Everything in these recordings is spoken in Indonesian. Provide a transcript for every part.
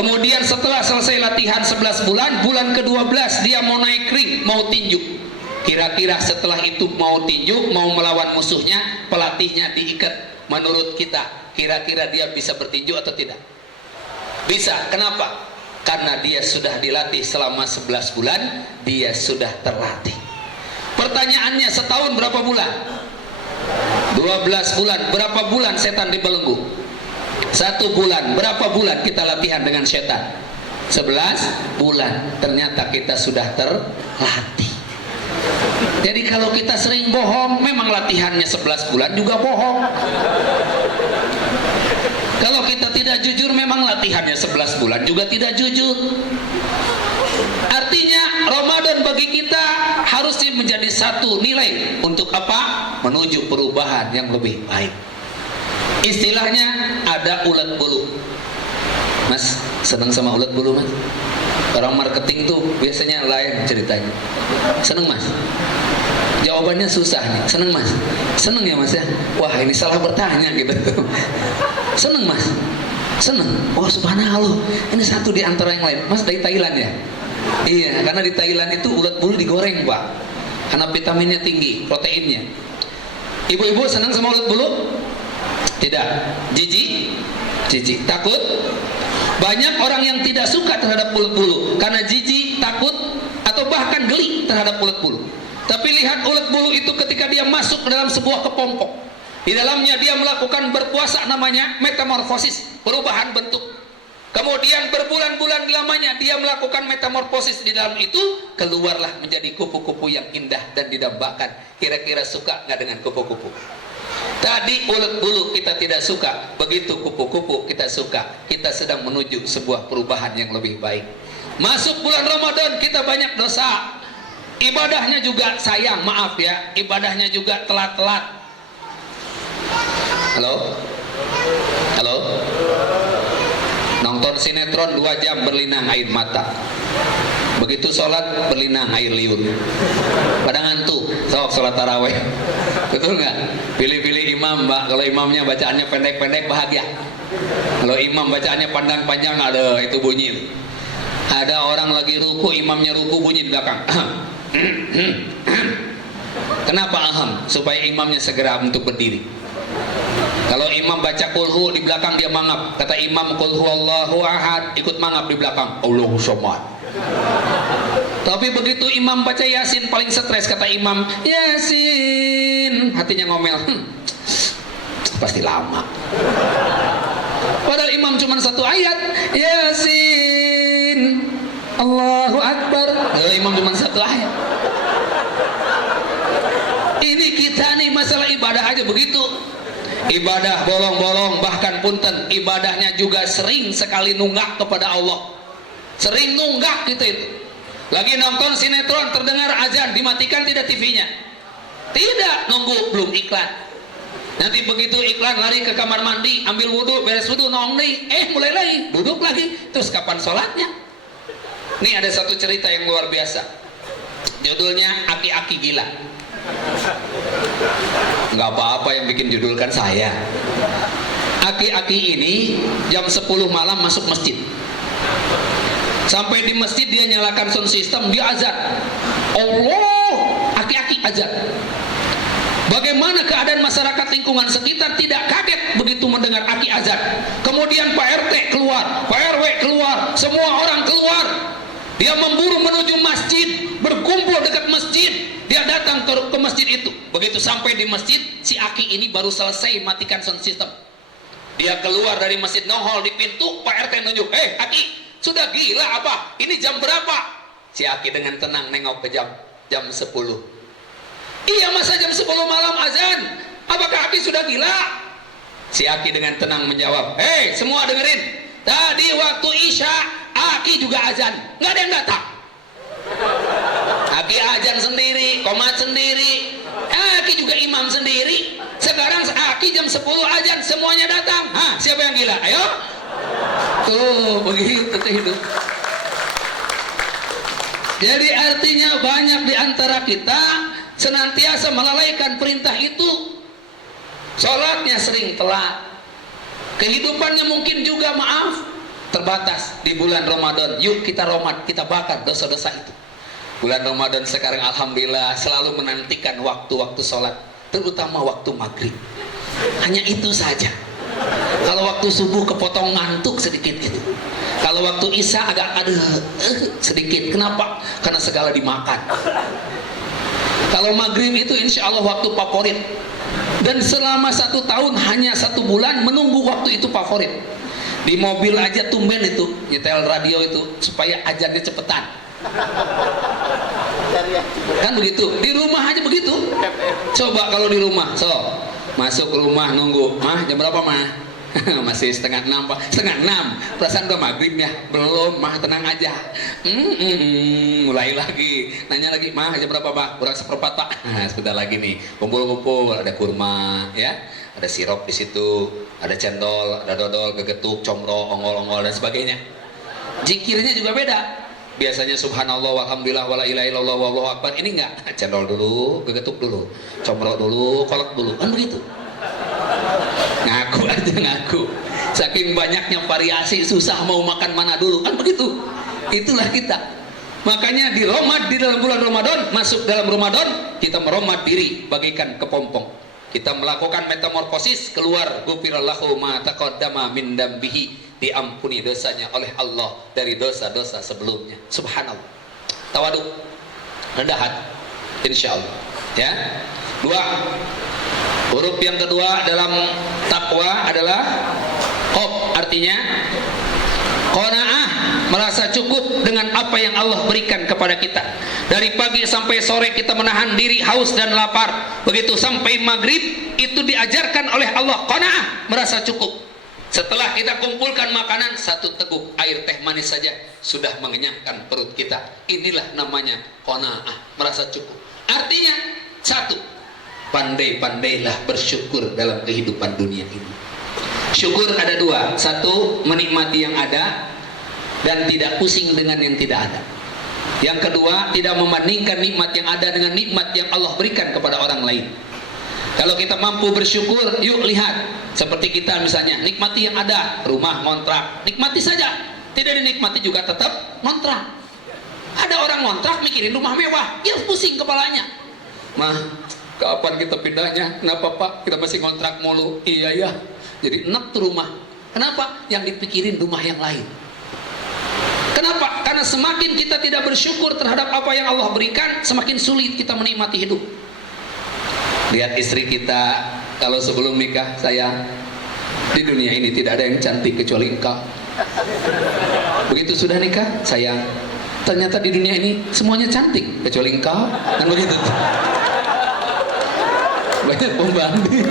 Kemudian setelah selesai latihan 11 bulan, bulan ke-12 dia mau naik ring, mau tinju. Kira-kira setelah itu mau tinju, mau melawan musuhnya, pelatihnya diikat. Menurut kita, kira-kira dia bisa bertinju atau tidak? Bisa. Kenapa? Karena dia sudah dilatih selama 11 bulan, dia sudah terlatih. Pertanyaannya, setahun berapa bulan? 12 bulan. Berapa bulan setan dibelenggu? 1 bulan. Berapa bulan kita latihan dengan setan? 11 bulan. Ternyata kita sudah terlatih. Jadi kalau kita sering bohong, memang latihannya 11 bulan juga bohong. Kalau kita tidak jujur, memang latihannya 11 bulan juga tidak jujur. Artinya Ramadan bagi kita harusnya menjadi satu nilai untuk apa? Menuju perubahan yang lebih baik. Istilahnya ada ulet bulu. Mas, senang sama ulet bulu, Mas? Orang marketing tuh biasanya lain ceritanya. Seneng, Mas? Jawabannya susah nih. Seneng, Mas? Seneng ya, Mas ya? Wah, ini salah bertanya gitu. Seneng, Mas? Seneng? Oh, subhanallah. Ini satu di antara yang lain. Mas dari Thailand ya? Iya, karena di Thailand itu ulet bulu digoreng, Pak. Karena vitaminnya tinggi, proteinnya. Ibu-ibu senang sama ulet bulu? Tidak. Jijik? Jijik. Takut? Banyak orang yang tidak suka terhadap ulet bulu karena jijik, takut, atau bahkan geli terhadap ulet bulu. Tapi lihat ulet bulu itu ketika dia masuk ke dalam sebuah kepompong. Di dalamnya dia melakukan berpuasa, namanya metamorfosis, perubahan bentuk. Kemudian berbulan-bulan lamanya dia melakukan metamorfosis di dalam itu, keluarlah menjadi kupu-kupu yang indah dan didambakan. Kira-kira suka nggak dengan kupu-kupu? Tadi ulet bulu kita tidak suka, begitu kupu-kupu kita suka. Kita sedang menuju sebuah perubahan yang lebih baik. Masuk bulan Ramadan kita banyak dosa. Ibadahnya juga sayang, maaf ya, ibadahnya juga telat-telat. Halo? Halo? Nonton sinetron 2 jam berlinang air mata. Begitu sholat berlinang air liur. Pada ngantuk, sholat taraweh. Betul nggak? Pilih-pilih imam, Mbak. Kalau imamnya bacaannya pendek-pendek bahagia. Kalau imam bacaannya panjang-panjang, ada itu bunyi. Ada orang lagi ruku, imamnya ruku bunyi di belakang. Kenapa aham? Supaya imamnya segera untuk berdiri. Kalau imam baca kulhu di belakang dia mangap. Kata imam kulhu Allahu ahad, ikut mangap di belakang. Allahu somad. Tapi begitu imam baca Yasin paling stres, kata imam Yasin, hatinya ngomel. Pasti lama. Padahal imam cuma 1 ayat. Yasin, Allahu Akbar. Padahal imam cuma 1 ayat. Ini kita nih masalah ibadah aja begitu. Ibadah bolong-bolong, bahkan punten, ibadahnya juga sering sekali nunggak kepada Allah. Sering nunggak kita itu. Lagi nonton sinetron, terdengar azan, dimatikan tidak TV-nya? Tidak, nunggu belum iklan. Nanti begitu iklan lari ke kamar mandi, ambil wudhu, beres wudhu, nong nih, mulai lagi, duduk lagi. Terus kapan sholatnya? Nih ada satu cerita yang luar biasa. Judulnya Aki-Aki Gila. Nggak apa-apa yang bikin judul kan saya. Aki-aki ini jam 10 malam masuk masjid. Sampai di masjid dia nyalakan sound system, dia azan. Allah, aki-aki azan. Bagaimana keadaan masyarakat lingkungan sekitar tidak kaget begitu mendengar aki azan. Kemudian Pak RT keluar, Pak RW keluar, semua orang keluar. Dia memburu menuju masjid, berkumpul dekat masjid. Dia datang ke masjid itu. Begitu sampai di masjid, si Aki ini baru selesai matikan sound system. Dia keluar dari masjid, nongol di pintu. Pak RT nunjuk, Aki, sudah gila apa? Ini jam berapa? Si Aki dengan tenang nengok ke jam 10. Iya, masa jam 10 malam azan? Apakah Aki sudah gila? Si Aki dengan tenang menjawab, semua dengerin. Tadi waktu Isya, Aki juga azan. Nggak ada yang datang. Aki azan sendiri, komat sendiri. Aki juga imam sendiri. Sekarang Aki jam 10 azan, semuanya datang. Siapa yang gila? Ayo. Tuh, begitu itu. Jadi artinya banyak di antara kita senantiasa melalaikan perintah itu. Sholatnya sering telat. Kehidupannya mungkin juga maaf, terbatas di bulan Ramadan. Yuk kita romad, kita bakar dosa-dosa itu. Bulan Ramadan sekarang alhamdulillah selalu menantikan waktu-waktu sholat, terutama waktu maghrib. Hanya itu saja. Kalau waktu subuh kepotong ngantuk sedikit gitu. Kalau waktu isya agak ada sedikit. Kenapa? Karena segala dimakan. Kalau maghrib itu insya Allah waktu favorit. Dan selama 1 tahun hanya 1 bulan menunggu waktu itu favorit. Di mobil aja tumben itu nyetel radio itu supaya ajannya cepetan. Kan begitu. Di rumah aja begitu. Coba kalau di rumah, so masuk ke rumah nunggu, mah jam berapa mah? Masih setengah 6 Pak. Setengah 6. Perasaan udah maghrib ya? Belum, mah tenang aja. Mulai lagi. Nanya lagi, mah jam berapa Pak? Kurang 1/4 Pak. Sebentar lagi nih. Kumpul-kumpul, ada kurma, ya. Ada sirup di situ, ada cendol, ada dodol, gegetuk, comro, ongol-ongol dan sebagainya. Zikirnya juga beda. Biasanya subhanallah walhamdulillah wala ilaha illallah wallahu akbar. Ini enggak, cendol dulu, gegetuk dulu, comro dulu, kolak dulu. Kan begitu. Ngaku aja ngaku. Saking banyaknya variasi susah mau makan mana dulu. Kan begitu. Itulah kita. Makanya di dalam bulan Ramadan, masuk dalam Ramadan, kita meromad diri bagaikan kepompong. Kita melakukan metamorfosis, keluar ghufirallahu ma taqaddama min dambihi, diampuni dosanya oleh Allah dari dosa-dosa sebelumnya. Subhanallah. Tawaduk, rendah hati, insyaallah. Ya. 2. Huruf yang kedua dalam takwa adalah qaf, artinya qanaah, merasa cukup dengan apa yang Allah berikan kepada kita. Dari pagi sampai sore kita menahan diri haus dan lapar. Begitu sampai maghrib itu diajarkan oleh Allah qanaah, merasa cukup. Setelah kita kumpulkan makanan, 1 teguk air teh manis saja sudah mengenyangkan perut kita. Inilah namanya qanaah, merasa cukup. Artinya 1, pandai-pandailah bersyukur dalam kehidupan dunia ini. Syukur ada 2. 1, menikmati yang ada dan tidak pusing dengan yang tidak ada. Yang kedua, tidak membandingkan nikmat yang ada dengan nikmat yang Allah berikan kepada orang lain. Kalau kita mampu bersyukur, yuk lihat. Seperti kita misalnya, nikmati yang ada, rumah, ngontrak, nikmati saja. Tidak dinikmati juga tetap ngontrak. Ada orang ngontrak mikirin rumah mewah, ya pusing kepalanya. Mah, kapan kita pindahnya? Kenapa Pak? Kita masih ngontrak mulu. Iya ya. Jadi enak tuh rumah. Kenapa? Yang dipikirin rumah yang lain. Kenapa? Karena semakin kita tidak bersyukur terhadap apa yang Allah berikan, semakin sulit kita menikmati hidup. Lihat istri kita, kalau sebelum nikah, saya di dunia ini tidak ada yang cantik kecuali engkau. Begitu sudah nikah, sayang, ternyata di dunia ini semuanya cantik kecuali engkau. Kan begitu. Banyak pembanding.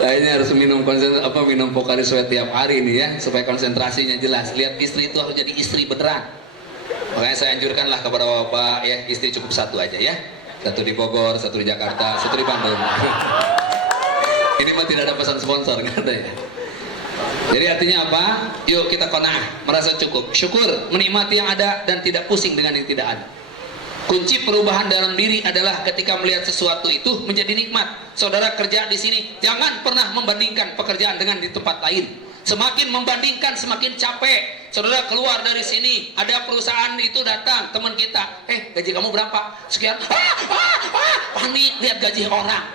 Kayaknya harus minum Pocari Sweat tiap hari nih ya, supaya konsentrasinya jelas. Lihat istri itu harus jadi istri beneran. Makanya saya anjurkanlah kepada bapak ya, istri cukup 1 aja ya. 1 di Bogor, 1 di Jakarta, 1 di Bandung. Ini mah tidak ada pesan sponsor katanya. Jadi artinya apa? Yuk kita qanaah, merasa cukup. Syukur, menikmati yang ada dan tidak pusing dengan yang tidak ada. Kunci perubahan dalam diri adalah ketika melihat sesuatu itu menjadi nikmat. Saudara kerja di sini, jangan pernah membandingkan pekerjaan dengan di tempat lain. Semakin membandingkan semakin capek. Saudara keluar dari sini, ada perusahaan itu datang, teman kita, gaji kamu berapa? Sekian. Panik lihat gaji orang.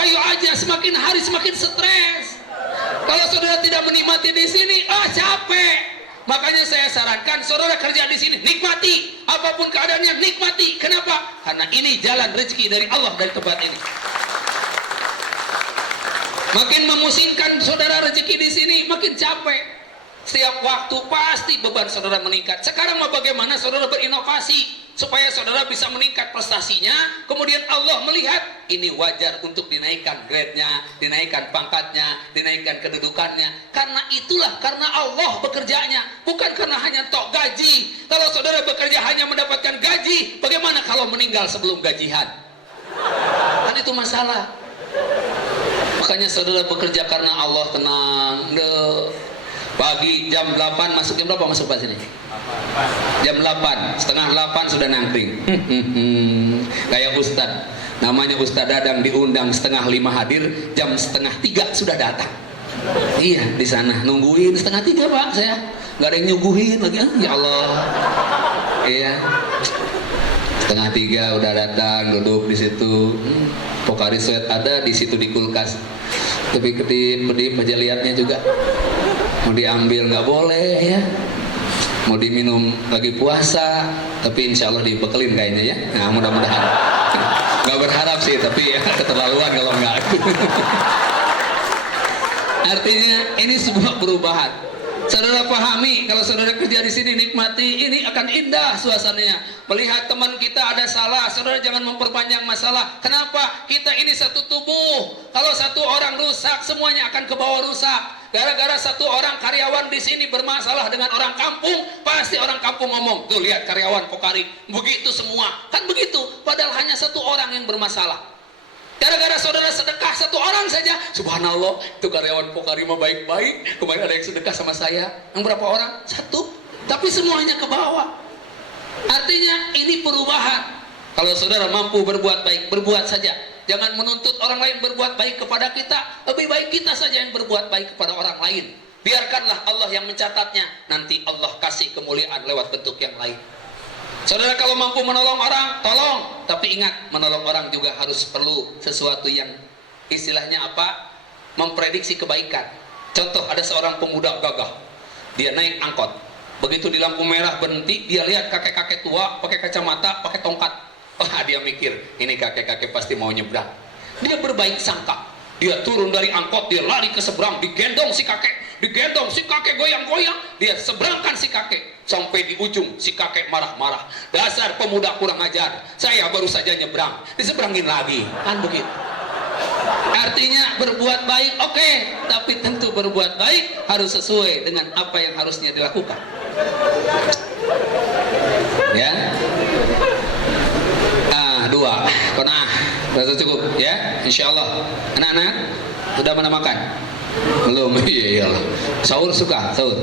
Ayo aja, semakin hari semakin stres. Kalau saudara tidak menikmati di sini, capek. Makanya saya sarankan saudara kerja di sini, nikmati apapun keadaannya, nikmati. Kenapa? Karena ini jalan rezeki dari Allah dari tempat ini. Makin memusingkan saudara rezeki di sini, makin capek. Setiap waktu pasti beban saudara meningkat. Sekarang mau bagaimana saudara berinovasi supaya saudara bisa meningkat prestasinya, kemudian Allah melihat ini wajar untuk dinaikkan grade-nya, dinaikkan pangkatnya, dinaikkan kedudukannya. Karena itulah, karena Allah bekerjanya, bukan karena hanya tok gaji. Kalau saudara bekerja hanya mendapatkan gaji, bagaimana kalau meninggal sebelum gajian? Kan itu masalah. Makanya saudara bekerja karena Allah, tenang. Pagi jam 8 masuk, jam berapa masuk pas ini? Jam 8, setengah 8 sudah nangkring. Kayak Ustadz, namanya Ustadz Dadang, diundang setengah 5 hadir, jam setengah 3 sudah datang. Iya, di sana nungguin 2:30 Pak saya. Nggak ada yang nyuguhin lagi. Ya Allah. Iya. 2:30 udah datang, duduk di situ. Pokari sweat ada di situ di kulkas. Tapi kedip aja liatnya juga. Mau diambil nggak boleh ya. Mau diminum lagi puasa, tapi insya Allah dibekelin kayaknya ya. Nah mudah-mudahan. Nggak berharap sih, tapi ya keterlaluan kalau nggak. Artinya ini sebuah perubahan. Saudara pahami, kalau saudara kerja di sini nikmati, ini akan indah suasananya. Melihat teman kita ada salah, saudara jangan memperpanjang masalah. Kenapa? Kita ini satu tubuh. Kalau satu orang rusak, semuanya akan ke bawah rusak. Gara-gara satu orang karyawan di sini bermasalah dengan orang kampung, pasti orang kampung ngomong, tuh lihat karyawan Pokari, begitu semua. Kan begitu, padahal hanya satu orang yang bermasalah. Gara-gara saudara sedekah satu orang saja, subhanallah, itu karyawan Pokari mah baik-baik. Kemarin ada yang sedekah sama saya. Yang berapa orang? Satu. Tapi semuanya ke bawah. Artinya ini perubahan. Kalau saudara mampu berbuat baik, berbuat saja. Jangan menuntut orang lain berbuat baik kepada kita. Lebih baik kita saja yang berbuat baik kepada orang lain. Biarkanlah Allah yang mencatatnya. Nanti Allah kasih kemuliaan lewat bentuk yang lain. Saudara kalau mampu menolong orang, tolong. Tapi ingat, menolong orang juga harus perlu sesuatu yang istilahnya apa? Memprediksi kebaikan. Contoh, ada seorang pemuda gagah. Dia naik angkot. Begitu di lampu merah berhenti, dia lihat kakek-kakek tua pakai kacamata, pakai tongkat. Wah, dia mikir, ini kakek-kakek pasti mau nyebrang. Dia berbaik sangka. Dia turun dari angkot, dia lari ke seberang, digendong si kakek goyang-goyang, dia seberangkan si kakek. Sampai di ujung si kakek marah-marah. Dasar pemuda kurang ajar, saya baru saja nyebrang, diseberangin lagi. Kan begitu. Artinya berbuat baik oke, tapi tentu berbuat baik harus sesuai dengan apa yang harusnya dilakukan. Ya. Dua. Kona'ah. Rasa cukup ya, insya Allah. Anak-anak sudah mana makan? Belum. Iya iyalah. Sahur suka sahur.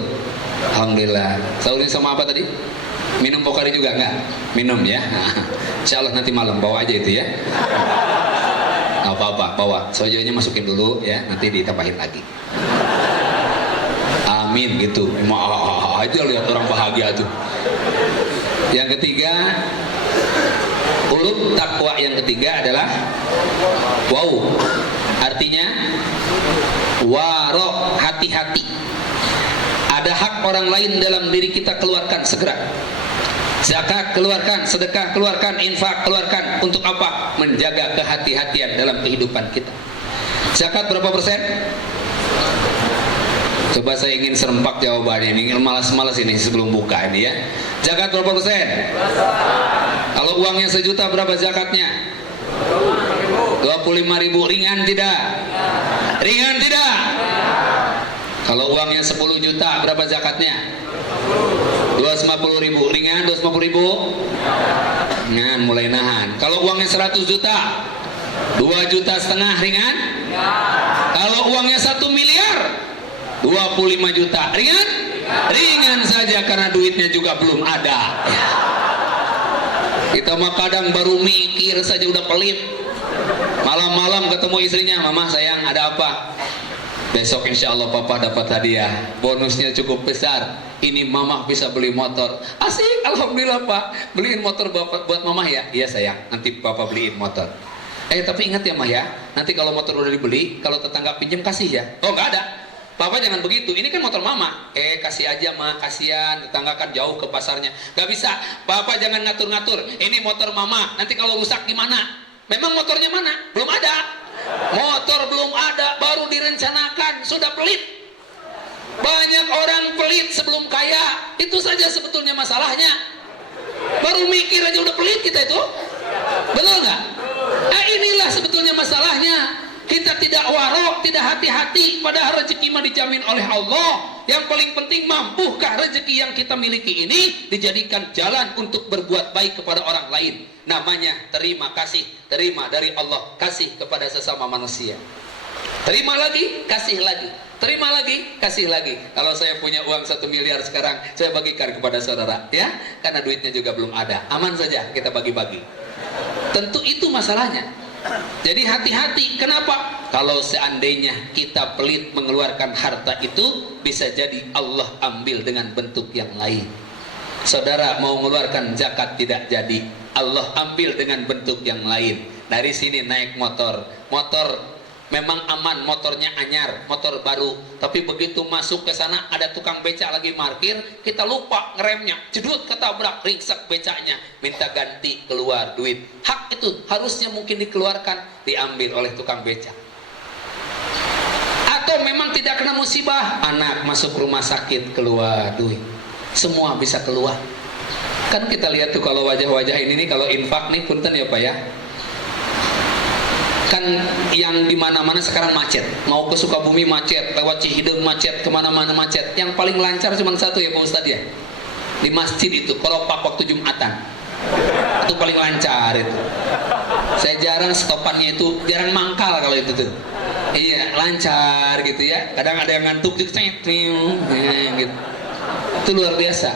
Alhamdulillah. Sahurnya sama apa tadi? Minum Pokari juga enggak? Minum ya. Insya Allah nanti malam bawa aja itu ya. Nggak apa-apa, bawa. Sojonya masukin dulu ya, nanti ditambahin lagi. Amin gitu. Emang aja lihat orang bahagia tuh. Yang ketiga, ulub takwa yang ketiga adalah wow. Artinya waro, hati-hati. Ada hak orang lain dalam diri kita, keluarkan segera. Zakat keluarkan, sedekah keluarkan, infak keluarkan. Untuk apa? Menjaga kehati-hatian dalam kehidupan kita. Zakat berapa persen? Coba saya ingin serempak jawabannya, ingin malas-malas ini sebelum buka ini ya. Zakat berapa persen? Kalau uangnya 1 juta berapa zakatnya? 25.000. Ringan tidak? Ringan tidak? Kalau uangnya 10 juta berapa zakatnya? 250.000. Ringan 250.000? Ringan, mulai nahan. Kalau uangnya 100 juta 2,5 juta ringan? Kalau uangnya 1 miliar 25 juta ringan? Ringan saja karena duitnya juga belum ada. Kita mah kadang baru mikir saja udah pelit. Malam-malam ketemu istrinya, mama sayang ada apa? Besok insya Allah papa dapat hadiah, bonusnya cukup besar. Ini mama bisa beli motor. Asik, alhamdulillah pak. Beliin motor bapak buat mama ya? Iya sayang, nanti papa beliin motor. Tapi ingat ya mah ya, nanti kalau motor udah dibeli, kalau tetangga pinjam kasih ya. Oh nggak ada, papa jangan begitu. Ini kan motor mama. Kasih aja mah, kasihan tetangga kan jauh ke pasarnya. Gak bisa, papa jangan ngatur-ngatur. Ini motor mama, nanti kalau rusak gimana? Memang motornya mana? Belum ada. Motor belum ada, baru direncanakan, sudah pelit. Banyak orang pelit sebelum kaya. Itu saja sebetulnya masalahnya. Baru mikir aja udah pelit kita itu. Betul nggak? Inilah sebetulnya masalahnya. Kita tidak warok, tidak hati-hati, padahal rezeki mah dijamin oleh Allah. Yang paling penting, mampukah rezeki yang kita miliki ini dijadikan jalan untuk berbuat baik kepada orang lain. Namanya terima kasih, terima dari Allah, kasih kepada sesama manusia. Terima lagi, kasih lagi. Terima lagi, kasih lagi. Kalau saya punya uang 1 miliar sekarang, saya bagikan kepada saudara, ya, karena duitnya juga belum ada. Aman saja kita bagi-bagi. Tentu itu masalahnya. Jadi hati-hati. Kenapa? Kalau seandainya kita pelit mengeluarkan harta itu, bisa jadi Allah ambil dengan bentuk yang lain. Saudara mau mengeluarkan zakat tidak jadi, Allah ambil dengan bentuk yang lain. Dari sini naik motor memang aman, motornya anyar, motor baru, tapi begitu masuk ke sana ada tukang becak lagi parkir, kita lupa ngeremnya, jedut ketabrak, ringsek becaknya, minta ganti, keluar duit. Hak itu harusnya mungkin dikeluarkan, diambil oleh tukang becak. Atau memang tidak kena musibah, anak masuk rumah sakit, keluar duit. Semua bisa keluar. Kan kita lihat tuh kalau wajah-wajah ini nih, kalau infak nih punten ya Pak ya. Kan yang di mana-mana sekarang macet, mau ke Sukabumi macet, lewat Cihideung macet, kemana-mana macet. Yang paling lancar cuma satu ya Pak Ustadz ya, di masjid itu, keropak waktu Jumatan, itu paling lancar itu. Saya jarang stopannya itu, jarang mangkal kalau itu tuh. Iya lancar gitu ya. Kadang ada yang ngantuk gitu, gitu. Itu luar biasa.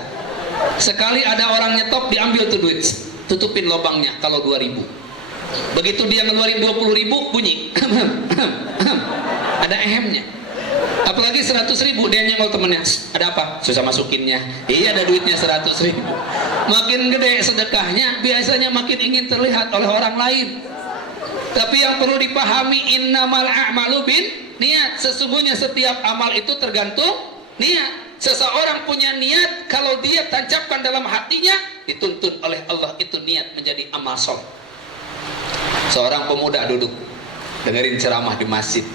Sekali ada orang nyetop, diambil tuh duit, tutupin lubangnya kalau 2.000. Begitu dia ngeluarin 20.000 bunyi ada ehemnya. Apalagi 100.000 dia nyengol temennya, ada apa? Susah masukinnya. Iya ada duitnya 100.000. Makin gede sedekahnya biasanya makin ingin terlihat oleh orang lain. Tapi yang perlu dipahami, innamal a'malu bin niat. Sesungguhnya setiap amal itu tergantung niat. Seseorang punya niat, kalau dia tancapkan dalam hatinya, dituntun oleh Allah itu niat menjadi amal soleh. Seorang pemuda duduk dengerin ceramah di masjid,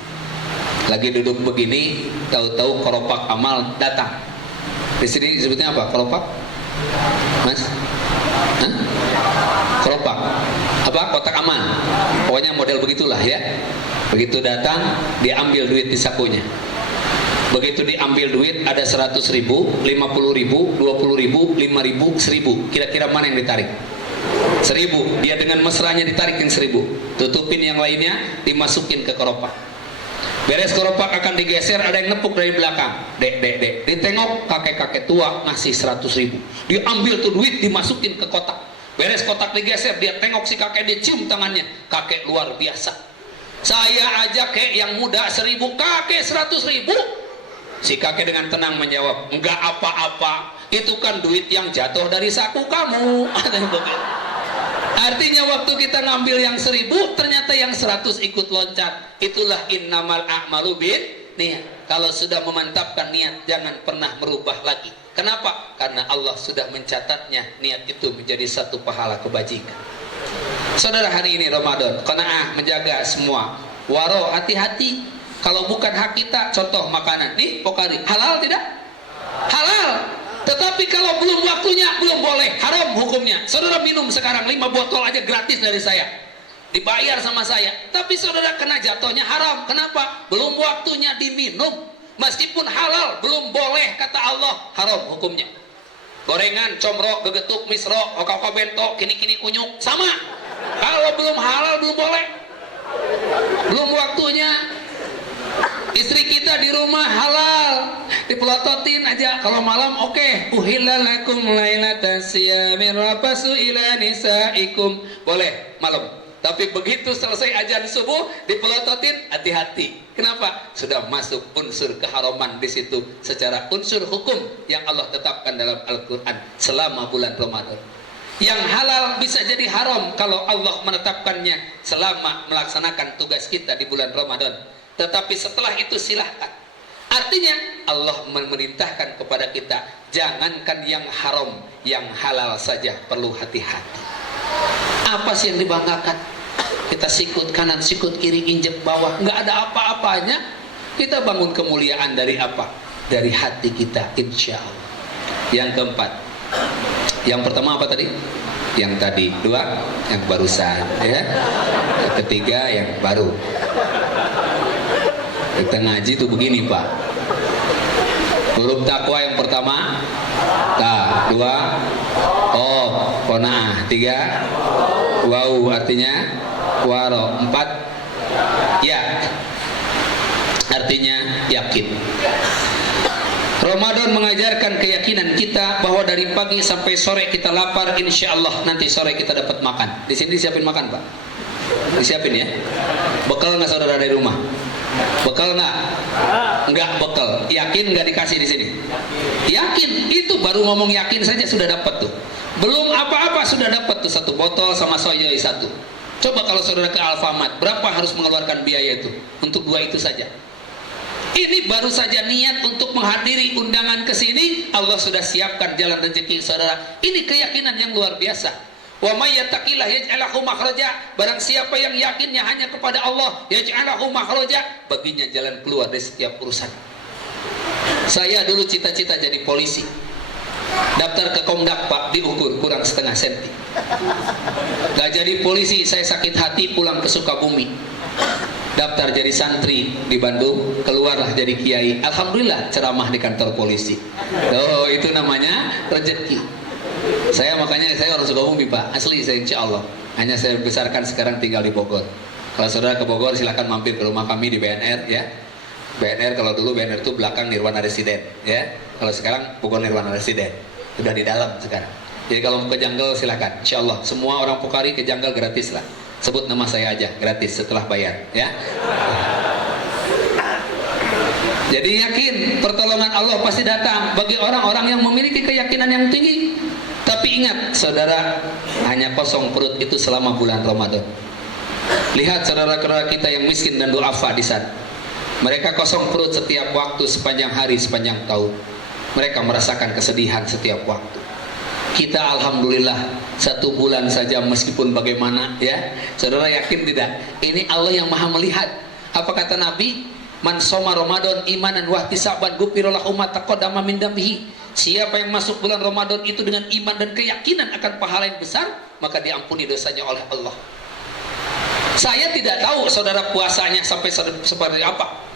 lagi duduk begini, tahu-tahu keropak amal datang. Di sini disebutnya apa? Keropak, Mas? Hah? Keropak apa? Kotak amal, pokoknya model begitulah ya. Begitu datang, diambil duit di sakunya. Begitu diambil duit, ada 100.000, 50.000, 20.000, 5.000, 1.000. Kira-kira mana yang ditarik? 1.000. Dia dengan mesranya ditarikin 1.000. Tutupin yang lainnya, dimasukin ke keropak. Beres keropak akan digeser, ada yang nepuk dari belakang. Dek. Ditengok kakek-kakek tua ngasih 100.000. Diambil tuh duit, dimasukin ke kotak. Beres kotak digeser, dia tengok si kakek, dia cium tangannya. Kakek luar biasa. Saya aja kek yang muda 1.000, kakek 100.000. Si kakek dengan tenang menjawab, enggak apa-apa, itu kan duit yang jatuh dari saku kamu. Artinya waktu kita ngambil yang 1.000, ternyata yang 100 ikut loncat. Itulah innamal a'malu bin niat. Kalau sudah memantapkan niat, jangan pernah merubah lagi. Kenapa? Karena Allah sudah mencatatnya, niat itu menjadi satu pahala kebajikan. Saudara, hari ini Ramadan, qanaah, menjaga semua. Waro, hati-hati. Kalau bukan hak kita, contoh makanan nih, pokari, halal tidak? Halal. Tetapi kalau belum waktunya, belum boleh, haram hukumnya. Saudara minum sekarang 5 botol aja gratis dari saya, dibayar sama saya, tapi saudara kena jatuhnya haram. Kenapa? Belum waktunya diminum. Meskipun halal, belum boleh, kata Allah, haram hukumnya. Gorengan, comro, gegetuk, misro, okok bento, kini-kini kunyuk, sama. Kalau belum halal, belum boleh, belum waktunya. Istri kita di rumah halal, dipelototin aja. Kalau malam oke. Uhilla lakum lailatan siyamir rafasu ila nisaikum. Boleh malam. Tapi begitu selesai azan subuh, dipelototin, hati-hati. Kenapa? Sudah masuk unsur keharaman di situ secara unsur hukum yang Allah tetapkan dalam Al-Qur'an selama bulan Ramadan. Yang halal bisa jadi haram kalau Allah menetapkannya selama melaksanakan tugas kita di bulan Ramadan. Tetapi setelah itu silahkan. Artinya Allah memerintahkan kepada kita, jangankan yang haram, yang halal saja perlu hati-hati. Apa sih yang dibanggakan? Kita sikut kanan, sikut kiri, injek bawah, nggak ada apa-apanya. Kita bangun kemuliaan dari apa? Dari hati kita, insya Allah. Yang keempat, yang pertama apa tadi? Yang tadi, 2 yang barusan, ya. Yang ketiga yang baru. Kita ngaji tuh begini Pak, huruf takwa yang pertama ta, 2 oh, qanaah, 3 wow, artinya waro, 4 ya, artinya yakin. Ramadan mengajarkan keyakinan kita bahwa dari pagi sampai sore kita lapar, insya Allah nanti sore kita dapat makan. Di sini siapin makan Pak. Disiapin ya. Bekal nggak saudara dari rumah? Bekal nggak? Nggak bekal. Yakin nggak dikasih di sini? Yakin. Itu baru ngomong yakin saja sudah dapat tuh. Belum apa-apa sudah dapat tuh 1 botol sama soyoi 1. Coba kalau saudara ke Alfamart, berapa harus mengeluarkan biaya itu untuk 2 itu saja? Ini baru saja niat untuk menghadiri undangan ke sini, Allah sudah siapkan jalan rezeki saudara. Ini keyakinan yang luar biasa. Wa may yattaqillah yaj'al lahu makhraja. Barang siapa yang yakinnya hanya kepada Allah, yaj'al lahu makhraja, baginya jalan keluar dari setiap urusan. Saya dulu cita-cita jadi polisi. Daftar ke Komdak Pak, diukur kurang setengah senti. Gak jadi polisi, saya sakit hati pulang ke Sukabumi. Daftar jadi santri di Bandung, keluarlah jadi kiai. Alhamdulillah ceramah di kantor polisi. Oh, itu namanya rezeki. Makanya saya orang Sukabumi Pak, asli saya insya Allah. Hanya saya besarkan sekarang tinggal di Bogor. Kalau saudara ke Bogor silakan mampir ke rumah kami di BNR ya. BNR kalau dulu BNR itu belakang Nirwana Residen ya. Kalau sekarang Bogor Nirwana Residen. Sudah di dalam sekarang. Jadi kalau ke Janggal silakan. Insya Allah semua orang Pokari ke Janggal gratis lah. Sebut nama saya aja gratis setelah bayar ya. Jadi yakin pertolongan Allah pasti datang bagi orang-orang yang memiliki keyakinan yang tinggi. Tapi ingat saudara, hanya kosong perut itu selama bulan Ramadan. Lihat saudara-saudara kita yang miskin dan duafa di sana. Mereka kosong perut setiap waktu sepanjang hari, sepanjang tahun. Mereka merasakan kesedihan setiap waktu. Kita alhamdulillah 1 bulan saja meskipun bagaimana ya. Saudara yakin tidak? Ini Allah yang maha melihat. Apa kata Nabi? Man soma Ramadan imanan wahtisaban ghufira lahu ma taqaddama min dambihi. Siapa yang masuk bulan Ramadan itu dengan iman dan keyakinan akan pahala yang besar, maka diampuni dosanya oleh Allah. Saya tidak tahu saudara puasanya sampai seperti apa.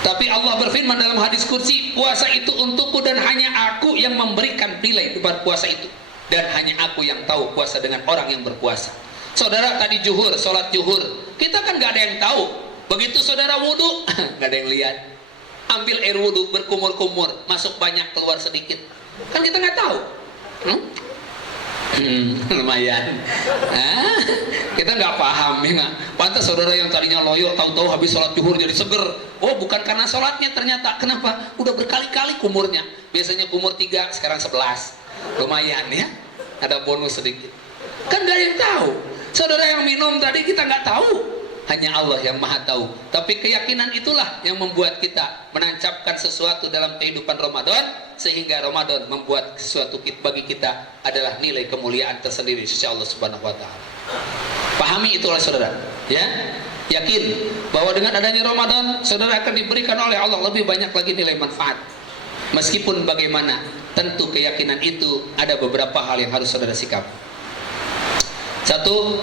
Tapi Allah berfirman dalam hadis kursi, puasa itu untukku dan hanya aku yang memberikan nilai kepada puasa itu. Dan hanya aku yang tahu puasa dengan orang yang berpuasa. Saudara tadi zuhur, sholat zuhur, kita kan gak ada yang tahu. Begitu saudara wudhu, gak ada yang lihat. Ambil air wudhu, berkumur-kumur, masuk banyak, keluar sedikit. Kan kita gak tahu. Lumayan. Kita nggak paham ya nggak. Pantas saudara yang tadinya loyo tahu-tahu habis sholat zuhur jadi seger. Oh bukan karena sholatnya ternyata. Kenapa? Udah berkali-kali kumurnya. Biasanya kumur 3, sekarang 11. Lumayan ya. Ada bonus sedikit. Kan nggak ada yang tahu. Saudara yang minum tadi kita nggak tahu. Hanya Allah yang maha tahu. Tapi keyakinan itulah yang membuat kita menancapkan sesuatu dalam kehidupan Ramadan, sehingga Ramadan membuat sesuatu bagi kita adalah nilai kemuliaan tersendiri sisi Allah Subhanahu wa taala. Pahami itulah saudara, ya. Yakin bahwa dengan adanya Ramadan, saudara akan diberikan oleh Allah lebih banyak lagi nilai manfaat. Meskipun bagaimana, tentu keyakinan itu ada beberapa hal yang harus saudara sikap. Satu,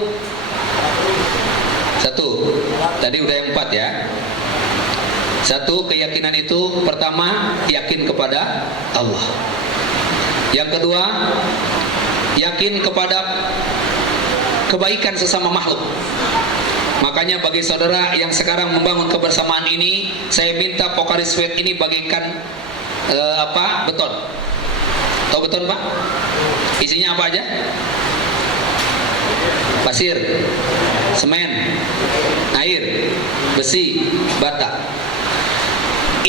tadi udah yang 4 ya. 1, keyakinan itu pertama yakin kepada Allah. Yang kedua, yakin kepada kebaikan sesama makhluk. Makanya bagi saudara yang sekarang membangun kebersamaan ini, saya minta Pokari Sweat ini bagikan beton. Tahu beton Pak? Isinya apa aja? Pasir, semen, air, besi, bata.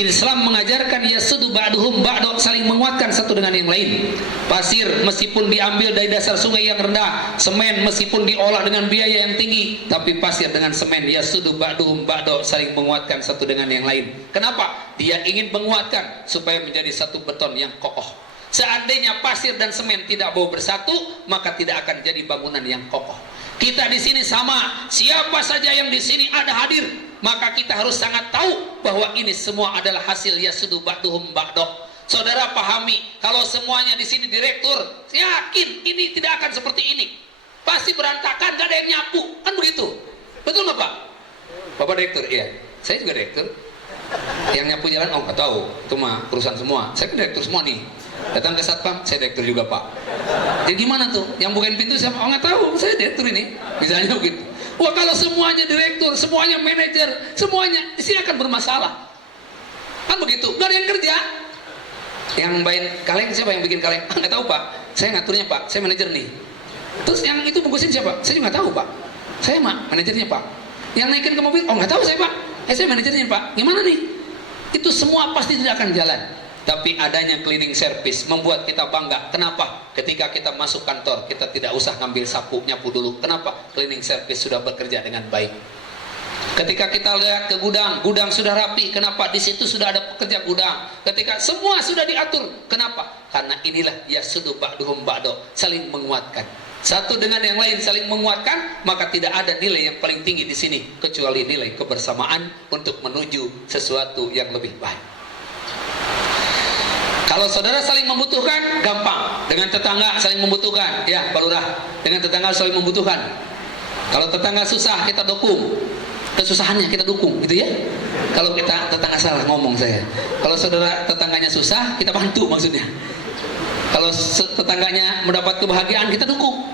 Islam mengajarkan yasudu ba'duhum ba'du, saling menguatkan satu dengan yang lain. Pasir meskipun diambil dari dasar sungai yang rendah, semen meskipun diolah dengan biaya yang tinggi, tapi pasir dengan semen yasudu ba'duhum ba'du, saling menguatkan satu dengan yang lain. Kenapa? Dia ingin menguatkan supaya menjadi satu beton yang kokoh. Seandainya pasir dan semen tidak mau bersatu, maka tidak akan jadi bangunan yang kokoh. Kita di sini sama, siapa saja yang di sini ada hadir, maka kita harus sangat tahu bahwa ini semua adalah hasil yasudu ba'duhum ba'du. Saudara pahami, kalau semuanya di sini direktur, yakin ini tidak akan seperti ini. Pasti berantakan, gak ada yang nyapu, kan begitu. Betul nggak Pak? Bapak direktur, iya. Saya juga direktur. Yang nyapu jalan, oh nggak tahu, itu mah perusahaan semua. Saya kan direktur semua nih. Datang ke satpam, saya direktur juga Pak. Jadi gimana tuh? Yang bukain pintu siapa? Oh nggak tahu, saya direktur ini. Misalnya begitu. Wah kalau semuanya direktur, semuanya manajer, semuanya di sini akan bermasalah. Kan begitu? Gak ada yang kerja. Yang main kaleng siapa yang bikin kaleng? Nggak tahu Pak. Saya ngaturnya Pak. Saya manajer nih. Terus yang itu bungkusin siapa? Saya juga nggak tahu Pak. Saya manajernya Pak. Yang naikin ke mobil, oh nggak tahu saya Pak. Saya manajernya Pak. Gimana nih? Itu semua pasti tidak akan jalan. Tapi adanya cleaning service membuat kita bangga. Kenapa? Ketika kita masuk kantor, kita tidak usah ngambil sapu, nyapu dulu. Kenapa? Cleaning service sudah bekerja dengan baik. Ketika kita lihat ke gudang, gudang sudah rapi. Kenapa? Di situ sudah ada pekerja gudang. Ketika semua sudah diatur. Kenapa? Karena inilah yasudu ba'duhum ba'do, saling menguatkan. Satu dengan yang lain saling menguatkan, maka tidak ada nilai yang paling tinggi di sini kecuali nilai kebersamaan untuk menuju sesuatu yang lebih baik. Kalau saudara saling membutuhkan, gampang. Dengan tetangga saling membutuhkan, ya Pak Lurah. Dengan tetangga saling membutuhkan. Kalau tetangga susah, kita dukung. Kesusahannya kita dukung, gitu ya. Kalau kita tetangga salah ngomong saya. Kalau saudara tetangganya susah, kita bantu maksudnya. Kalau tetangganya mendapat kebahagiaan, kita dukung.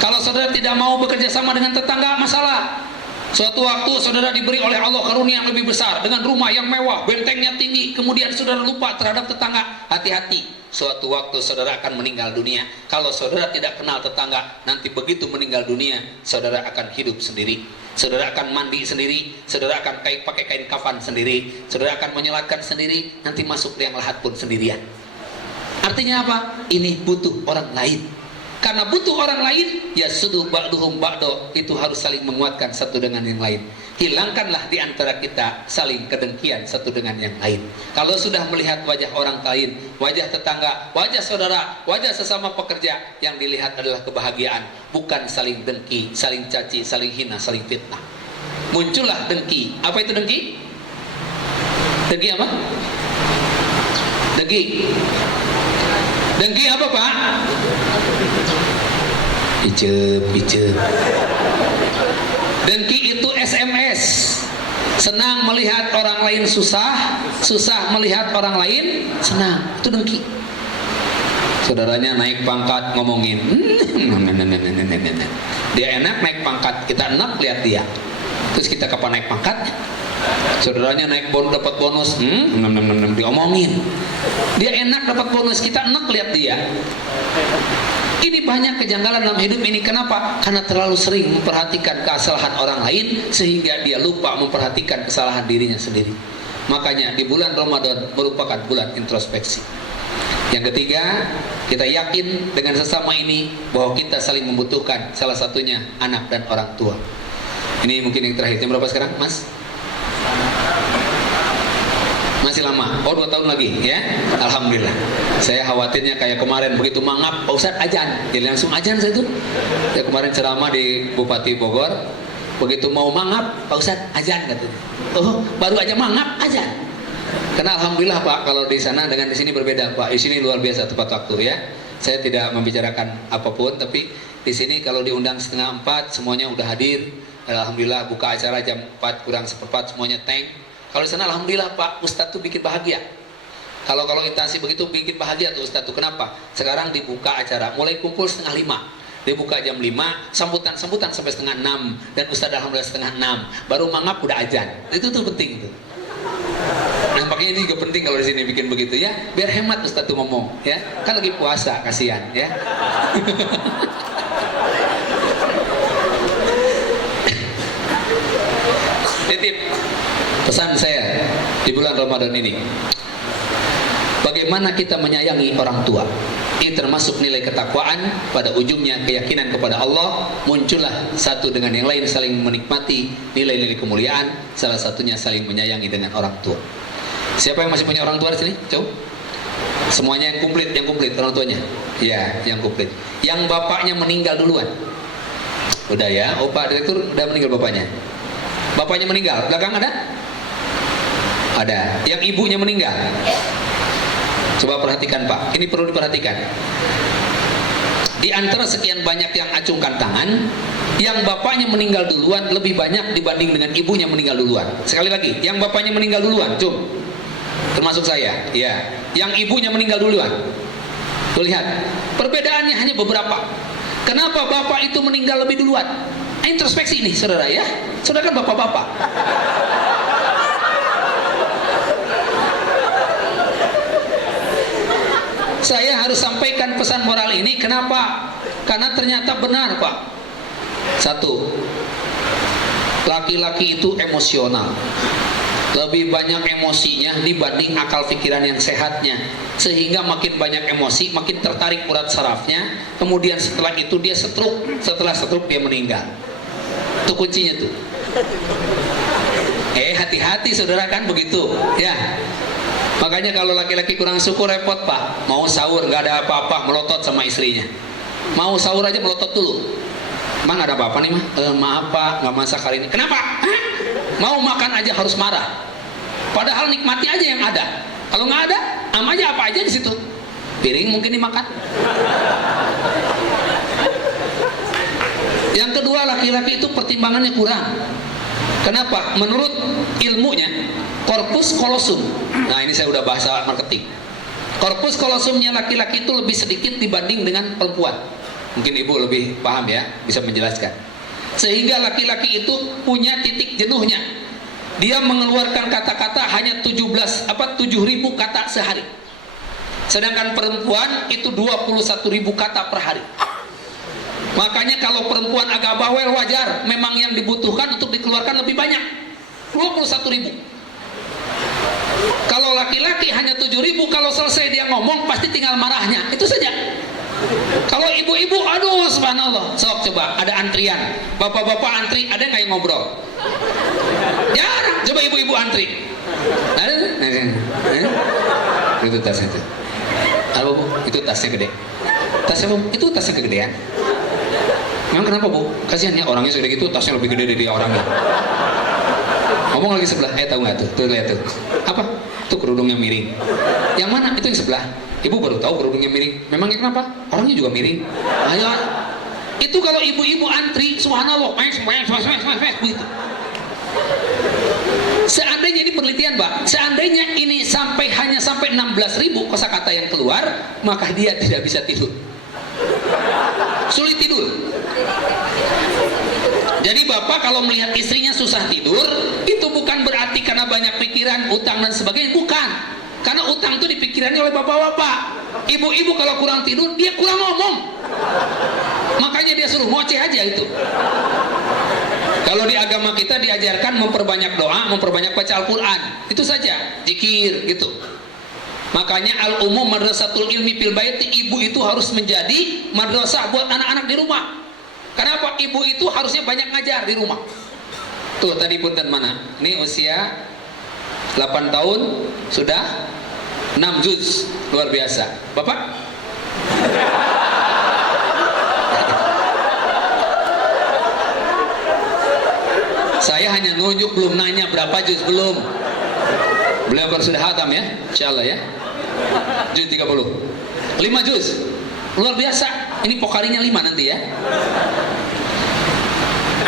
Kalau saudara tidak mau bekerja sama dengan tetangga, masalah. Suatu waktu saudara diberi oleh Allah karunia yang lebih besar dengan rumah yang mewah, bentengnya tinggi, kemudian saudara lupa terhadap tetangga. Hati-hati, suatu waktu saudara akan meninggal dunia. Kalau saudara tidak kenal tetangga, nanti begitu meninggal dunia, saudara akan hidup sendiri. Saudara akan mandi sendiri, saudara akan pakai kain kafan sendiri, saudara akan menyelatkan sendiri, nanti masuk liang lahat pun sendirian. Artinya apa? Ini butuh orang lain. Karena butuh orang lain, ya sudu ba'duhum ba'do, itu harus saling menguatkan satu dengan yang lain. Hilangkanlah di antara kita saling kedengkian satu dengan yang lain. Kalau sudah melihat wajah orang lain, wajah tetangga, wajah saudara, wajah sesama pekerja, yang dilihat adalah kebahagiaan, bukan saling dengki, saling caci, saling hina, saling fitnah. Muncullah dengki. Apa itu dengki? Dengki apa? Dengki. Dengki apa Pak? Icep. Dengki itu SMS. Senang melihat orang lain susah, susah melihat orang lain senang. Itu dengki. Saudaranya naik pangkat ngomongin, dia enak naik pangkat, kita enak lihat dia. Terus kita kapan naik pangkat? Saudaranya naik dapat bonus, diomongin. Dia enak dapat bonus, kita enak lihat dia. Ini banyak kejanggalan dalam hidup ini. Kenapa? Karena terlalu sering memperhatikan kesalahan orang lain sehingga dia lupa memperhatikan kesalahan dirinya sendiri. Makanya di bulan Ramadan merupakan bulan introspeksi. Yang ketiga, kita yakin dengan sesama ini bahwa kita saling membutuhkan, salah satunya anak dan orang tua. Ini mungkin yang terakhir. Jam berapa sekarang, Mas? Masih lama. Oh, 2 tahun lagi ya. Alhamdulillah. Saya khawatirnya kayak kemarin begitu mangap Pak Ustadz azan. Jadi langsung azan saya tuh. Saya kemarin ceramah di Bupati Bogor. Begitu mau mangap Pak Ustadz azan katanya. Oh, baru aja mangap azan. Karena alhamdulillah Pak, kalau di sana dengan di sini berbeda Pak. Di sini luar biasa tepat waktu ya. Saya tidak membicarakan apapun, tapi di sini kalau diundang 3:30 semuanya udah hadir. Alhamdulillah buka acara jam 4 kurang seperempat semuanya tank. Kalau di sana alhamdulillah Pak, Ustadz tuh bikin bahagia. Kalau interaksi begitu bikin bahagia tuh Ustadz tuh. Kenapa? Sekarang dibuka acara, mulai kumpul 4:30. Dibuka jam 5, sambutan sampai 5:30 dan Ustadz alhamdulillah 5:30. Baru mangap udah azan. Itu tuh penting tuh. Nampaknya ini juga penting kalau di sini bikin begitu ya, biar hemat Ustadz tuh ngomong ya. Kan lagi puasa, kasihan ya. Titip pesan saya di bulan Ramadan ini, bagaimana kita menyayangi orang tua. Ini termasuk nilai ketakwaan, pada ujungnya keyakinan kepada Allah. Muncullah satu dengan yang lain saling menikmati nilai-nilai kemuliaan, salah satunya saling menyayangi dengan orang tua. Siapa yang masih punya orang tua di sini? Coba. Semuanya yang komplit orang tuanya. Ya, yang komplit. Yang bapaknya meninggal duluan. Udah ya, oh Pak Direktur udah meninggal bapaknya. Bapaknya meninggal, belakang ada? Ada. Yang ibunya meninggal. Coba perhatikan Pak, ini perlu diperhatikan. Di antara sekian banyak yang acungkan tangan, yang bapaknya meninggal duluan lebih banyak dibanding dengan ibunya meninggal duluan. Sekali lagi, yang bapaknya meninggal duluan, termasuk saya, ya. Yang ibunya meninggal duluan. Tuh lihat, perbedaannya hanya beberapa. Kenapa bapak itu meninggal lebih duluan? Introspeksi ini, saudara ya. Saudara kan bapak-bapak. Saya harus sampaikan pesan moral ini. Kenapa? Karena ternyata benar Pak. Satu, laki-laki itu emosional, lebih banyak emosinya dibanding akal pikiran yang sehatnya, sehingga makin banyak emosi makin tertarik urat sarafnya, kemudian setelah itu dia stroke, setelah stroke dia meninggal. Itu kuncinya tuh. Hati-hati saudara, kan begitu ya. Makanya kalau laki-laki kurang syukur repot pak. Mau sahur nggak ada apa-apa, melotot sama istrinya. Mau sahur aja melotot dulu. Mang ada apa-apa nih mah? Maaf pak, nggak masak hari ini. Kenapa? Hah? Mau makan aja harus marah. Padahal nikmati aja yang ada. Kalau nggak ada, am aja apa aja di situ. Piring mungkin dimakan. Yang kedua, laki-laki itu pertimbangannya kurang. Kenapa? Menurut ilmunya, korpus kolosum. Nah ini saya udah bahasa marketing. Korpus kolosumnya laki-laki itu lebih sedikit dibanding dengan perempuan. Mungkin ibu lebih paham ya, bisa menjelaskan. Sehingga laki-laki itu punya titik jenuhnya. Dia mengeluarkan kata-kata hanya 7.000 kata sehari. Sedangkan perempuan itu 21.000 kata per hari. Makanya kalau perempuan agak bawel wajar, memang yang dibutuhkan untuk dikeluarkan lebih banyak, 21.000. Kalau laki-laki hanya 7.000, kalau selesai dia ngomong pasti tinggal marahnya, itu saja. Kalau ibu-ibu, aduh subhanallah, sok coba ada antrian, bapak-bapak antri, ada nggak yang ngobrol? Jarang. Coba ibu-ibu antri, ada? Itu tasnya itu. Halo bu, itu tasnya gede. Tasnya bu, itu tasnya kegedean. Memang kenapa bu? Kasihan ya orangnya segede gitu, tasnya lebih gede dari orangnya. Ngomong lagi sebelah, tahu nggak tuh? Tuh lihat tuh. Apa? Tuh kerudungnya miring. Yang mana? Itu yang sebelah. Ibu baru tahu kerudungnya miring. Memangnya kenapa? Orangnya juga miring. Ayo. Itu kalau ibu-ibu antri, subhanallah, begitu. Seandainya ini penelitian, Mbak. Seandainya ini hanya sampai 16.000 kosakata yang keluar, maka dia tidak bisa tidur. Sulit tidur. Jadi bapak kalau melihat istrinya susah tidur, itu bukan berarti karena banyak pikiran, utang dan sebagainya, bukan. Karena utang itu dipikirannya oleh bapak-bapak. Ibu-ibu kalau kurang tidur, dia kurang ngomong. Makanya dia suruh ngoceh aja itu. Kalau di agama kita diajarkan memperbanyak doa, memperbanyak baca Al-Quran. Itu saja, zikir gitu. Makanya al-umum madrasatul ilmi fil baiti, ibu itu harus menjadi madrasah buat anak-anak di rumah. Kenapa? Ibu itu harusnya banyak ngajar di rumah. Tuh tadi punten mana? Ini usia 8 tahun sudah 6 juz, luar biasa. Bapak? Saya hanya nunjuk, belum nanya berapa juz, belum. Beliau kan sudah hatam ya, insyaallah ya. Juz 30. 5 juz. Luar biasa. Ini pokarinya 5 nanti ya.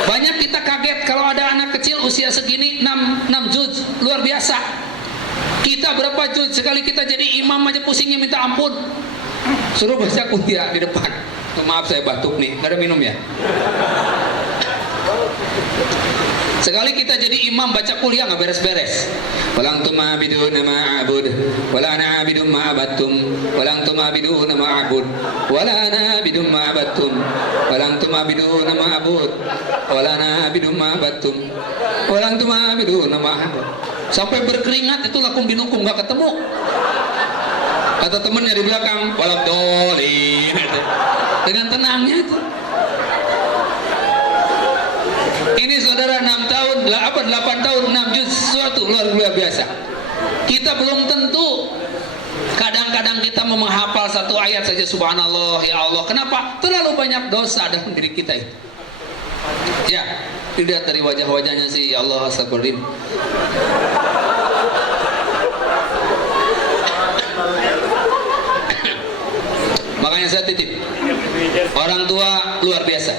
Banyak kita kaget kalau ada anak kecil usia segini 6 juz, luar biasa. Kita berapa juz sekali kita jadi imam aja pusingnya minta ampun. Suruh baca kuliah di depan. Maaf saya batuk nih, nggak ada minum ya. Sekali kita jadi imam baca kuliah nggak beres-beres. Walang tumabiduna ma'abud, wala na'abidum ma'abattum, walang tumabiduna ma'abud, wala na'abidum ma'abattum, walang tumabiduna ma'abud, wala na'abidum ma'abattum, walang tumabiduna ma'abud. Sampai berkeringat itu lakum binukum nggak ketemu. Kata temennya di belakang, walak dolin. Dengan tenangnya itu. Ini saudara 6 tahun, 8 tahun, 6 juz, sesuatu luar biasa. Kita belum tentu. Kadang-kadang kita mau menghafal satu ayat saja, subhanallah, ya Allah. Kenapa? Terlalu banyak dosa dalam diri kita itu. Ya, dilihat dari wajah-wajahnya sih, ya Allah, astagfirullahaladzim. Makanya saya titip, orang tua luar biasa.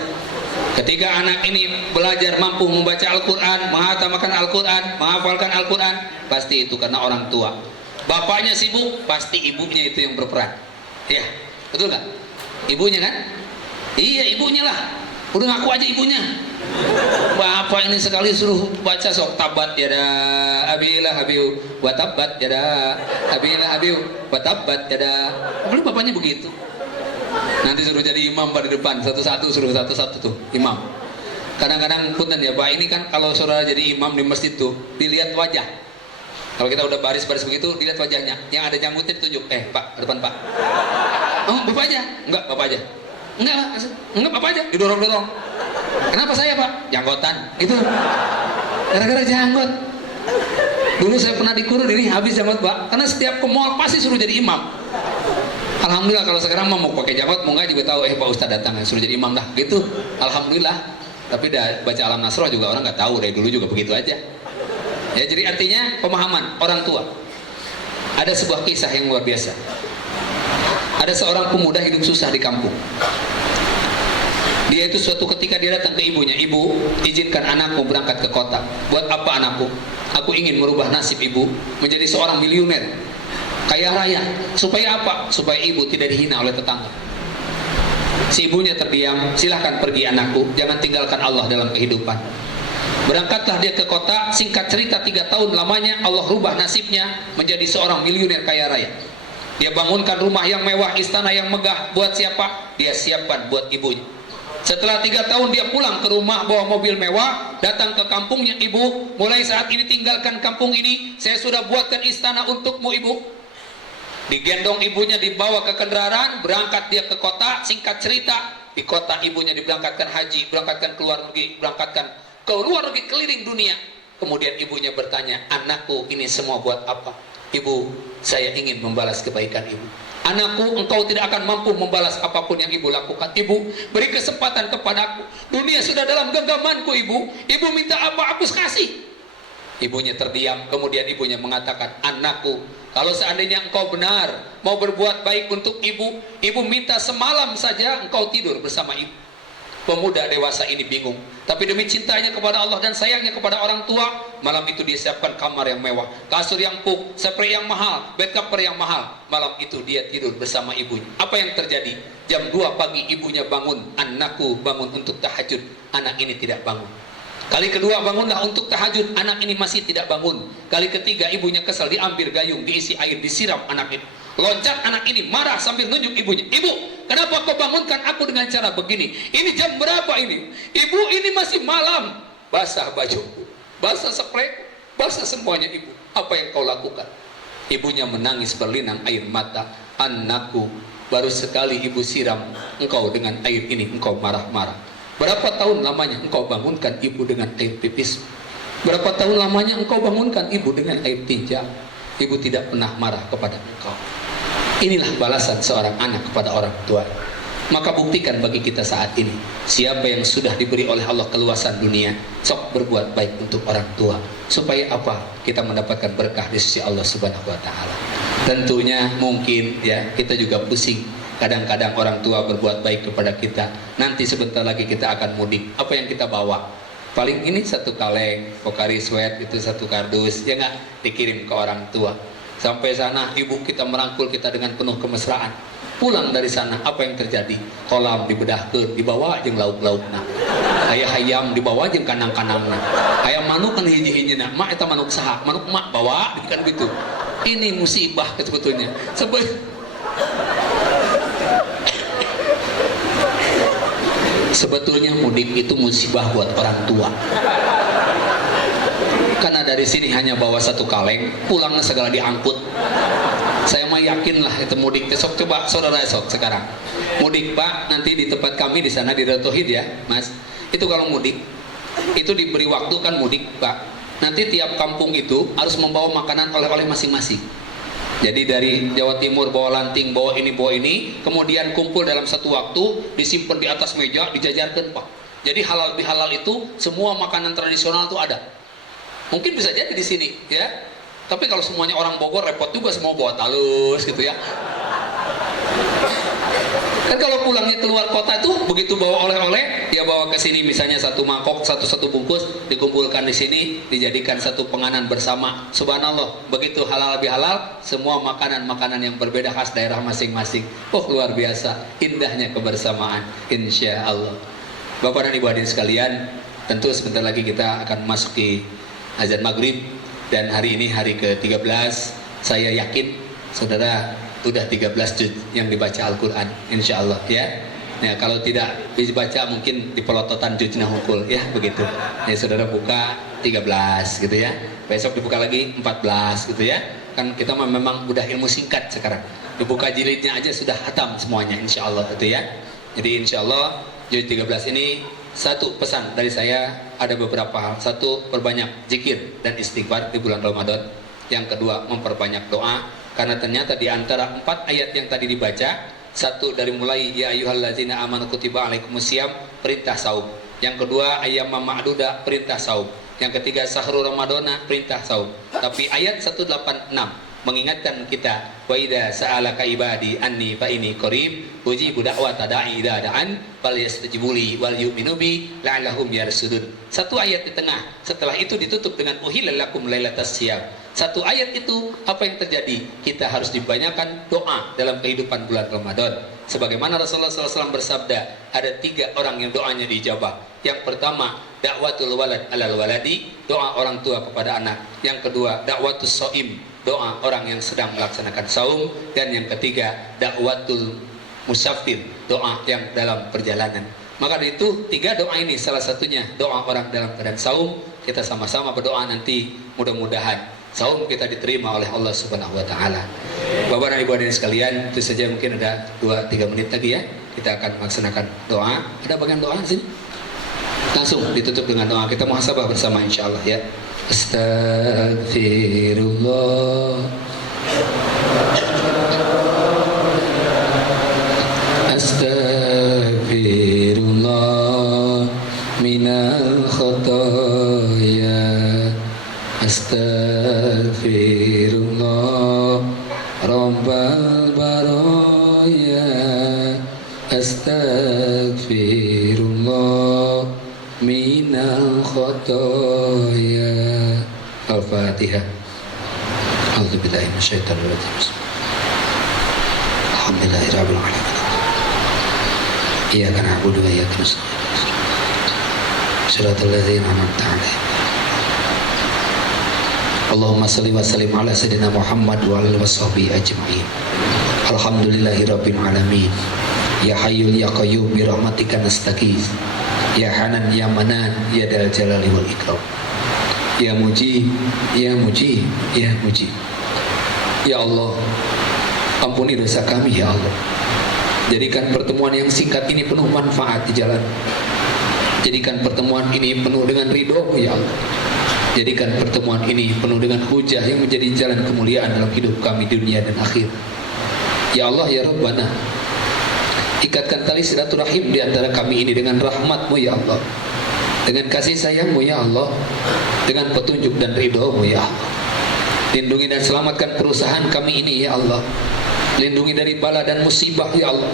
Ketika anak ini belajar mampu membaca Al-Quran, menghatamkan Al-Quran, menghafalkan Al-Quran, pasti itu karena orang tua. Bapaknya sibuk, pasti ibunya itu yang berperan. Ya, betul nggak? Ibunya kan? Iya, ibunya lah. Udah ngaku aja ibunya. Bapak ini sekali suruh baca sok tabat yada abilah abiu, wa tabat yada abilah abiu, wa tabat yada. Apalagi bapaknya begitu. Nanti suruh jadi imam pada depan, satu-satu suruh satu-satu tuh imam. Kadang-kadang punten ya Pak, ini kan kalau saudara jadi imam di masjid tuh dilihat wajah. Kalau kita udah baris-baris begitu, dilihat wajahnya. Yang ada janggutnya ditunjuk, Pak, depan Pak. Oh, Bapak aja? Enggak, Bapak aja. Enggak Bapak aja, didorong-dorong. Kenapa saya Pak? Janggotan. Itu gara-gara janggot. Dulu saya pernah dikurung ini habis janggot Pak, karena setiap ke mall pasti suruh jadi imam. Alhamdulillah kalau sekarang mau pakai janggot mau nggak juga tahu Pak Ustadz datang suruh jadi imam dah gitu. Alhamdulillah. Tapi dah baca alam nasroh juga orang nggak tahu, dari dulu juga begitu aja. Ya, jadi artinya pemahaman orang tua. Ada sebuah kisah yang luar biasa. Ada seorang pemuda hidup susah di kampung. Dia itu suatu ketika dia datang ke ibunya, "Ibu, izinkan anakku berangkat ke kota." "Buat apa anakku?" "Aku ingin merubah nasib ibu menjadi seorang miliuner, kaya raya." "Supaya apa?" "Supaya ibu tidak dihina oleh tetangga." Si ibunya terdiam. "Silahkan pergi anakku, jangan tinggalkan Allah dalam kehidupan." Berangkatlah dia ke kota. Singkat cerita 3 tahun lamanya Allah rubah nasibnya menjadi seorang miliuner kaya raya. Dia bangunkan rumah yang mewah, istana yang megah. Buat siapa? Dia siapkan buat ibunya. Setelah 3 tahun dia pulang ke rumah bawa mobil mewah, datang ke kampungnya. "Ibu, mulai saat ini tinggalkan kampung ini. Saya sudah buatkan istana untukmu ibu." Digendong ibunya, dibawa ke kendaraan, berangkat dia ke kota. Singkat cerita, di kota ibunya diberangkatkan haji, berangkatkan ke luar negeri, berangkatkan ke luar negeri, keliling dunia. Kemudian ibunya bertanya, "Anakku, ini semua buat apa?" "Ibu, saya ingin membalas kebaikan ibu." "Anakku, engkau tidak akan mampu membalas apapun yang ibu lakukan. Ibu, beri kesempatan kepadaku. Dunia sudah dalam genggamanku ibu. Ibu minta apa, aku kasih." Ibunya terdiam. Kemudian ibunya mengatakan, "Anakku, kalau seandainya engkau benar mau berbuat baik untuk ibu, ibu minta semalam saja engkau tidur bersama ibu." Pemuda dewasa ini bingung, tapi demi cintanya kepada Allah dan sayangnya kepada orang tua, malam itu dia siapkan kamar yang mewah, kasur yang empuk, spray yang mahal, bed cover yang mahal. Malam itu dia tidur bersama ibunya. Apa yang terjadi? Jam 2 pagi ibunya bangun. "Anakku, bangun untuk tahajud." Anak ini tidak bangun. Kali kedua bangunlah untuk tahajud, anak ini masih tidak bangun. Kali ketiga ibunya kesal, diambil gayung, diisi air, disiram anak ini. Loncat anak ini, marah sambil nunjuk ibunya. "Ibu, kenapa kau bangunkan aku dengan cara begini? Ini jam berapa ini? Ibu, ini masih malam." "Basah bajuku, basah spray, basah semuanya ibu. Apa yang kau lakukan?" Ibunya menangis berlinang air mata. "Anakku, baru sekali ibu siram engkau dengan air ini, engkau marah-marah. Berapa tahun lamanya engkau bangunkan ibu dengan air pipis? Berapa tahun lamanya engkau bangunkan ibu dengan air tinja? Ibu tidak pernah marah kepada engkau." Inilah balasan seorang anak kepada orang tua. Maka buktikan bagi kita saat ini, siapa yang sudah diberi oleh Allah keluasan dunia, sok berbuat baik untuk orang tua. Supaya apa? Kita mendapatkan berkah di sisi Allah Subhanahu wa taala. Tentunya mungkin ya, kita juga pusing. Kadang-kadang orang tua berbuat baik kepada kita. Nanti sebentar lagi kita akan mudik. Apa yang kita bawa? Paling ini 1 kaleng, pokari sweat, itu 1 kardus, ya nggak, dikirim ke orang tua. Sampai sana ibu kita merangkul kita dengan penuh kemesraan. Pulang dari sana apa yang terjadi? Kolam dibedahkeun, dibawa jeung lauk-laukna. Aya hayam dibawa jeung kanang-kanangna. Hayam manuk kan hiji-hijina. "Mak, eta manuk saha?" "Manuk mak bawa." Kan gitu. Ini musibah sebetulnya. Sebetulnya mudik itu musibah buat orang tua. Karena dari sini hanya bawa 1 kaleng, pulangnya segala diangkut. Saya mah yakin lah itu mudik. Besok coba saudara esok sekarang mudik Pak, nanti di tempat kami di sana di Ratohid ya Mas. Itu kalau mudik itu diberi waktu kan mudik Pak. Nanti tiap kampung itu harus membawa makanan oleh-oleh masing-masing. Jadi dari Jawa Timur bawa lanting, bawa ini, kemudian kumpul dalam satu waktu, disimpan di atas meja, dijajarkan Pak. Jadi halal bihalal itu semua makanan tradisional itu ada. Mungkin bisa jadi di sini ya. Tapi kalau semuanya orang Bogor repot juga, semua bawa talus gitu ya. Kan kalau pulangnya keluar kota itu begitu bawa oleh-oleh, dia bawa ke sini misalnya 1 mangkok, satu bungkus, dikumpulkan di sini, dijadikan satu penganan bersama. Subhanallah, begitu halal bihalal, semua makanan-makanan yang berbeda khas daerah masing-masing. Oh luar biasa, indahnya kebersamaan, insya Allah. Bapak dan Ibu hadirin sekalian, tentu sebentar lagi kita akan memasuki azan maghrib, dan hari ini hari ke-13. Saya yakin saudara udah 13 juz yang dibaca Al-Quran insya Allah ya. Ya, kalau tidak dibaca mungkin di pelototan cucinya hukul ya begitu. Ya saudara buka 13 gitu ya. Besok dibuka lagi 14 gitu ya. Kan kita memang udah ilmu singkat sekarang. Dibuka jilidnya aja sudah hatam semuanya insya Allah itu ya. Jadi insya Allah jilid 13 ini satu pesan dari saya ada beberapa hal. Satu, perbanyak zikir dan istighfar di bulan Ramadan. Yang kedua, memperbanyak doa karena ternyata di antara 4 ayat yang tadi dibaca, satu dari mulai ya ayyuhallazina amanu kutiba alaikumusiyam, perintah saum. Yang kedua ayat ma'duda, perintah saum. Yang ketiga sahrul ramadana, perintah saum. Tapi ayat 186 mengingatkan kita wa idza sa'alaka ibadi anni fa inni qarib ujibu da'wata da'i idza da'an falyastajibuli wal yu'minu bi la'allahum yarsudun. Satu ayat di tengah, setelah itu ditutup dengan uhillal lakum lailatas siyam. Satu ayat itu apa yang terjadi? Kita harus dibanyakan doa dalam kehidupan bulan Ramadan. Sebagaimana Rasulullah SAW bersabda, ada 3 orang yang doanya dijabah. Yang pertama, dakwatul walad alal waladi, doa orang tua kepada anak. Yang kedua, dakwatus shaim, doa orang yang sedang melaksanakan saum. Dan yang ketiga, dakwatul musafir, doa yang dalam perjalanan. Maka dari itu 3 doa ini salah satunya doa orang dalam keadaan saum. Kita sama-sama berdoa nanti mudah-mudahan saum kita diterima oleh Allah Subhanahu wa taala. Bapak dan Ibu hadirin sekalian, itu saja, mungkin ada 2-3 menit lagi ya. Kita akan melaksanakan doa. Ada bagian doa di sini? Langsung ditutup dengan doa. Kita muhasabah bersama insyaallah ya. Astagfirullah. Astagfirullah minal khotoya. Astagfirullah Rabbal baraya. Astagfirullah minal khotoya. Al-Fatihah. A'udzubillahi minasyaitonir rajim. Alhamdulillahirabbil alamin. Iyyaka na'budu wa iyyaka nasta'in. Shiratal ladzina an'amta 'alaihim. Allahumma salli wa sallim ala sayyidina Muhammad wa alihi washabihi ajma'in. Alhamdulillahi rabbil alamin. Ya hayyul ya qayyum bi rahmatika nastaghits. Ya hanan ya manan ya dal jalali wal ikram. Ya mujib ya mujib ya mujib. Ya Allah, ampuni dosa kami ya Allah. Jadikan pertemuan yang singkat ini penuh manfaat di jalan. Jadikan pertemuan ini penuh dengan ridho-Mu ya Allah. Jadikan pertemuan ini penuh dengan hujah yang menjadi jalan kemuliaan dalam hidup kami dunia dan akhir. Ya Allah ya Rabbana, ikatkan tali silaturahim di antara kami ini dengan rahmat-Mu ya Allah, dengan kasih sayang-Mu ya Allah, dengan petunjuk dan ridho-Mu ya Allah. Lindungi dan selamatkan perusahaan kami ini ya Allah. Lindungi dari bala dan musibah ya Allah.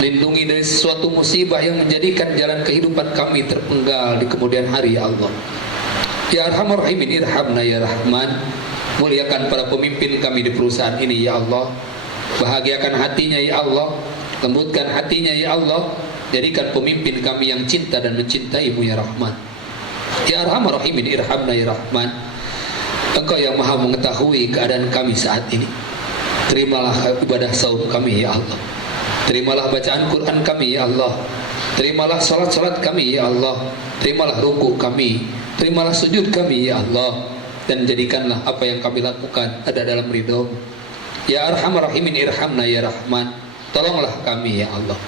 Lindungi dari sesuatu musibah yang menjadikan jalan kehidupan kami terpenggal di kemudian hari ya Allah. Ya Arhamar Rahimin, irhamna ya Rahman. Muliakan para pemimpin kami di perusahaan ini ya Allah. Bahagiakan hatinya ya Allah. Lembutkan hatinya ya Allah. Jadikan pemimpin kami yang cinta dan mencintai-Mu ya Rahman. Ya Arhamar Rahimin, irhamna ya Rahman. Engkau yang maha mengetahui keadaan kami saat ini. Terimalah ibadah saum kami ya Allah. Terimalah bacaan Quran kami ya Allah. Terimalah salat-salat kami ya Allah. Terimalah ruku kami. Terimalah sujud kami ya Allah. Dan jadikanlah apa yang kami lakukan ada dalam ridho. Ya Arhamar Rahimin, irhamna ya Rahman. Tolonglah kami ya Allah.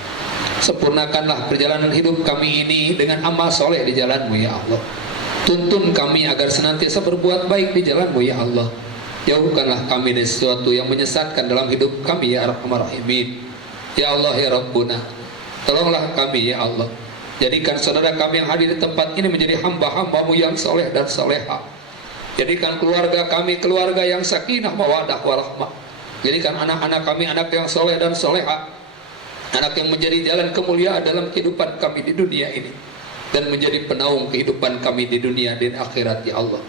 Sempurnakanlah perjalanan hidup kami ini dengan amal soleh di jalan-Mu ya Allah. Tuntun kami agar senantiasa berbuat baik di jalan-Mu ya Allah. Jauhkanlah kami dari sesuatu yang menyesatkan dalam hidup kami ya Arhamar Rahimin. Ya Allah ya Rabbuna, tolonglah kami ya Allah. Jadikan saudara kami yang hadir di tempat ini menjadi hamba-hamba-Mu yang soleh dan soleha. Jadikan keluarga kami keluarga yang sakinah mawadah warahmah. Jadikan anak-anak kami anak yang soleh dan soleha, anak yang menjadi jalan kemuliaan dalam kehidupan kami di dunia ini, dan menjadi penaung kehidupan kami di dunia dan akhirat ya Allah.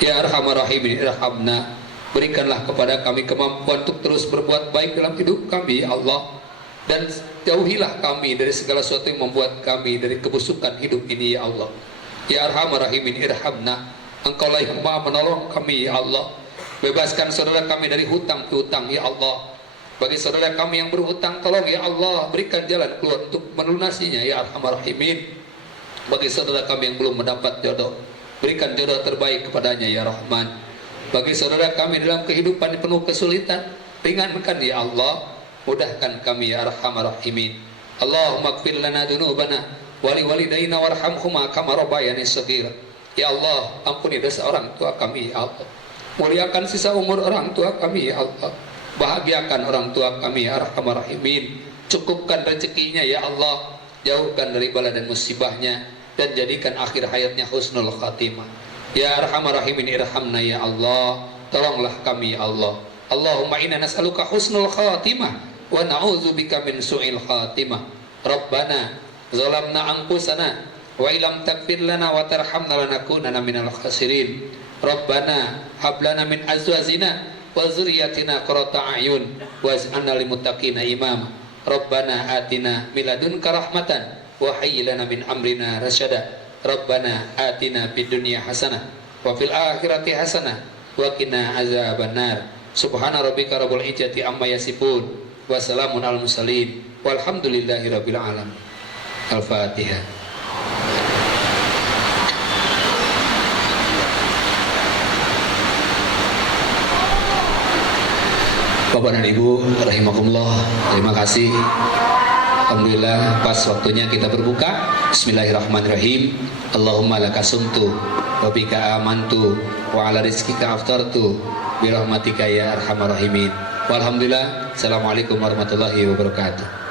Ya Arhamar Rahimin, irhamna. Berikanlah kepada kami kemampuan untuk terus berbuat baik dalam hidup kami ya Allah. Dan jauhilah kami dari segala sesuatu yang membuat kami dari kebusukan hidup ini ya Allah. Ya Arhamar Rahimin, irhamna. Engkaulah yang maha menolong kami ya Allah. Bebaskan saudara kami dari hutang piutang ya Allah. Bagi saudara kami yang berhutang, tolong ya Allah berikan jalan keluar untuk melunasinya ya Arhamar Rahimin. Bagi saudara kami yang belum mendapat jodoh, berikan jodoh terbaik kepadanya ya Rahman. Bagi saudara kami dalam kehidupan penuh kesulitan, ringankan ya Allah, mudahkan kami ya Arhamar Rahimin. Allahumma ighfir lana dzunubana wa liwalidayna warhamhuma kama rabbayani shaghira. Ya Allah, ampuni dosa orang tua kami ya Allah. Muliakan sisa umur orang tua kami ya Allah. Bahagiakan orang tua kami ya Arhamar Rahimin. Cukupkan rezekinya ya Allah, jauhkan dari bala dan musibahnya, dan jadikan akhir hayatnya husnul khatimah. Ya Arhamar Rahimin, irhamna ya Allah, tolonglah kami ya Allah. Allahumma inna nas'aluka husnul khatimah wa na'udzubika min su'il khatimah. Rabbana zalamna anfusana wa illam taghfir lana wa tarhamna lanakunanna minal khasirin. Rabbana hab lana min azwajina wa dzurriyyatina qurrata a'yun waj'alna lil muttaqina imama. Rabbana atina min ladunka rahmatan wa hayyi lana min amrina rasyada. Rabbana atina fid dunya hasanah wa fil akhirati hasanah wa qina azabannar. Subhana rabbika rabbil izzati amma yasifun wa salamun alal mursalin walhamdulillahi rabbil alamin. Al-Fatihah. Bapak dan Ibu rahimakumullah, terima kasih. Alhamdulillah pas waktunya kita berbuka. Bismillahirrahmanirrahim. Allahumma laka sumtu wa bika amantu wa ala rizkika aftartu bi rahmatika ya arhamar rahimin. Walhamdulillah. Assalamualaikum warahmatullahi wabarakatuh.